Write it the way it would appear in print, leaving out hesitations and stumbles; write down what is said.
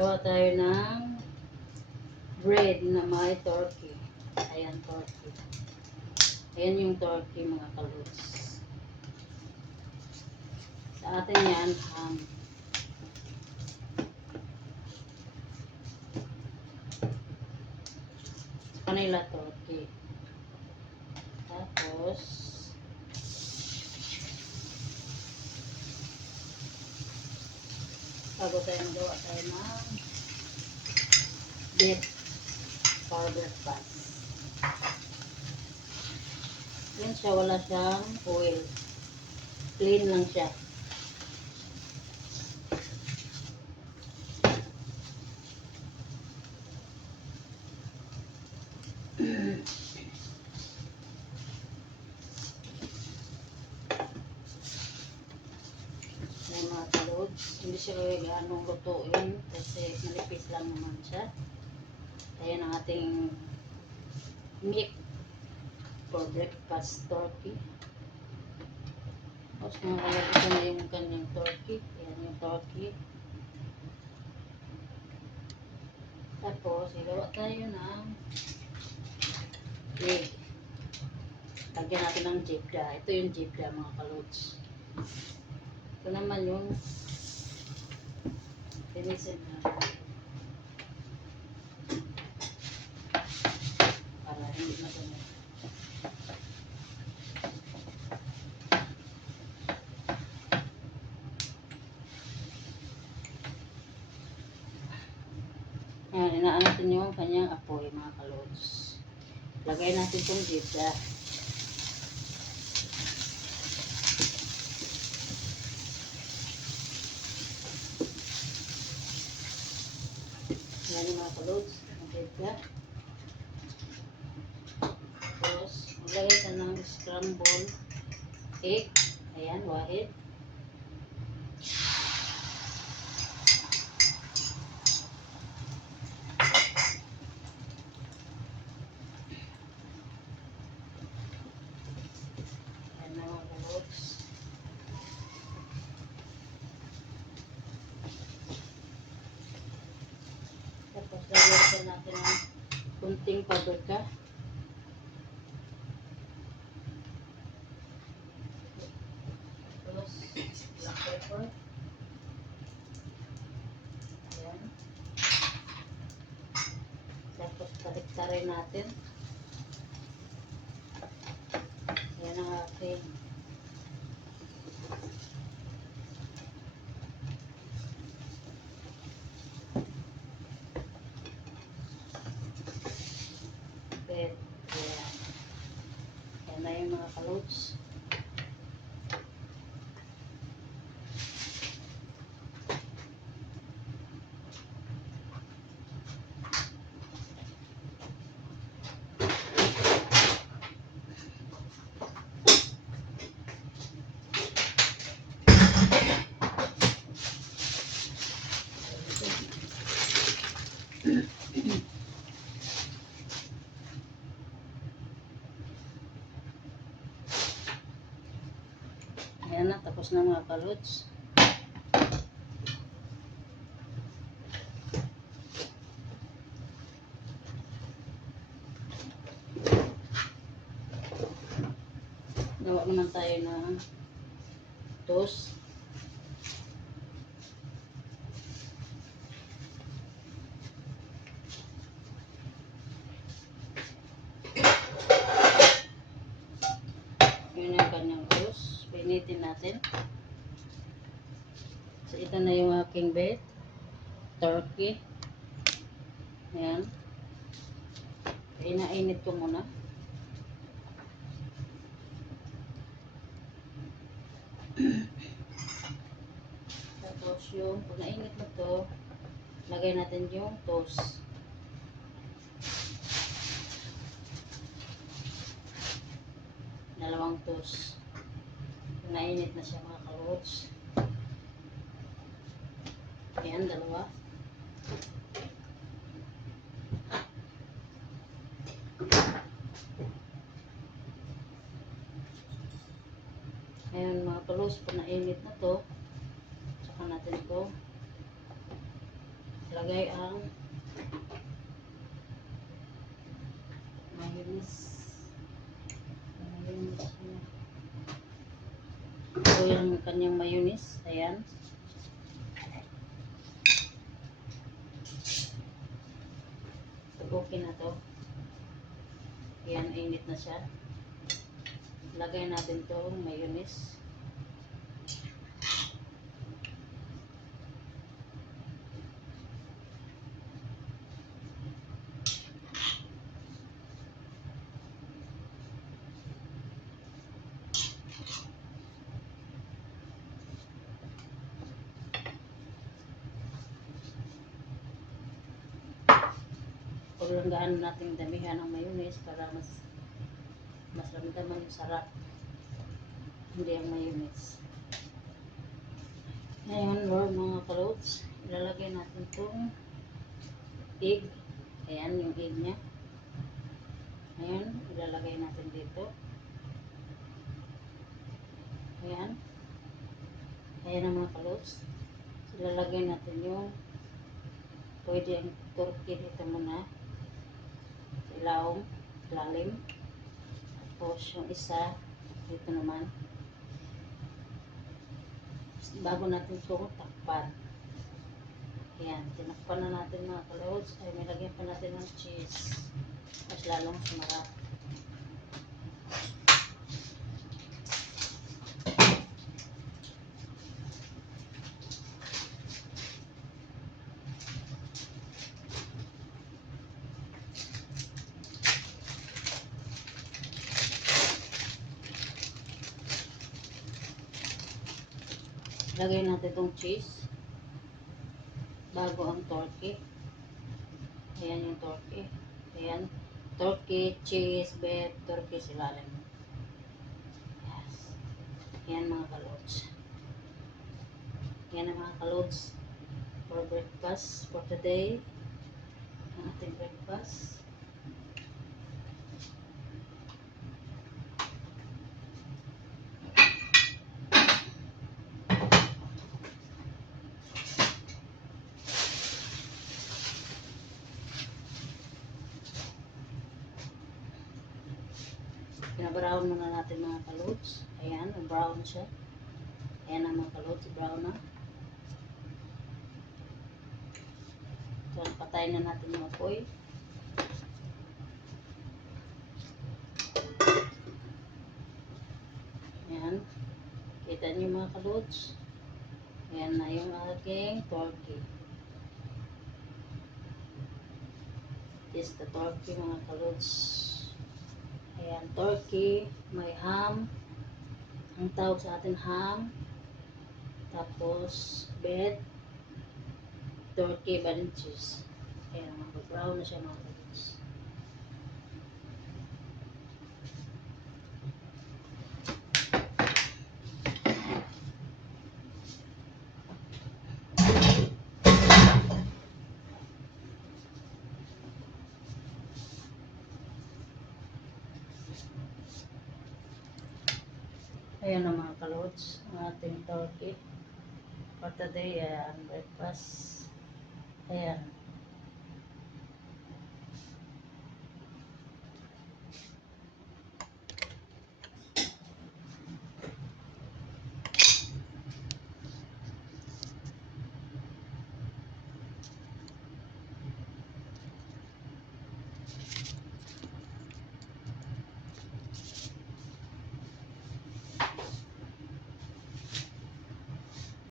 Gawa tayo ng bread na may turkey. Ayan, turkey. Ayan yung turkey, mga kaluts. Sa atin yan, ham. Sa kanila, turkey. Tapos, bago tayo magawa tayo ng beef for breakfast. Yan siya, wala siyang oil. Plain lang siya. Yan mga kalods. Hindi siya ganong lutuin kasi manipis lang naman siya. Ayan ang ating meat for breakfast turkey. Tapos nakalagay ko na yung kanyang turkey. Ayan yung turkey. Tapos, igawa tayo ng egg. Lagyan natin ng jibda. Ito yung jibda, mga kalods. Ito naman yung tinisin na para hindi madumi. Ayan, inaan natin yung kanyang apoy, mga kalods. Lagay natin itong jibda. Ayan yung mga kalods, ang jibda. Tapos, maglagay ka ng scramble egg. Ayan, wahid. Ayan na mga kalods. Tapos, lagyan natin ng kunting paprika. Tapos, black pepper. Ayan. Tapos, tarik-tarin natin. Ayan ang aking bed. Ayan. Ayan na yung mga kalods. Ayan na, tapos na mga kalods. Gawa naman tayo ng toast. Yun yung kanyang toast. Pinitin natin. So, ito na yung aking bed. Turkey. Ayan. Inainit ko muna. Tapos yung, kung nainit na to, lagay natin yung toast. Dalawang toast. Nainit na siya mga kalods. Ayan, dalawa. Ayan mga kalods, kung nainit na to, saka natin ito Lagay ang mayonnaise. Mayonnaise niya. Ito yung kanyang mayonnaise. Ayan. Okay na to. Ayan, init na siya. Lagay natin to mayonnaise. Paglangaan natin damihan ng mayonnaise para mas ramdaman yung sarap. Hindi ang mayonnaise. Ngayon, Lord, mga kalods, ilalagay natin itong egg. Ayan, yung egg niya. Ngayon, ilalagay natin dito. Ayan. Ayan ang mga kalods. Ilalagay natin yung pwede ang turkey dito muna. Ilalim. Tapos yung isa dito naman. Bago natin itong takpan. Ayan, tinakpan na natin mga kalods. Ay, nilagyan pa natin ng cheese. Mas lalong sumarap. Lagay natin itong cheese bago ang turkey. Ayan yung turkey. Ayan. Turkey, cheese, beef, turkey silalim. Yes. Ayan mga kalods. Ayan ang mga kalods for breakfast for today. Ang ating breakfast. Pinabrown muna natin mga kalods. Ayan, brown siya. Ayan ang mga kalods, brown na. So, patayin na natin yung apoy. Ayan. Kita niyo mga kalods. Ayan na yung aking turkey. This is the turkey mga kalods. Ayan, turkey, may ham. Ang tawag sa atin ham. Tapos, beef, turkey, and cheese. Ayan, mag-brown na siya mga kalods. Ayan ang mga kalods, ang ating turkey for today, breakfast. Ayan.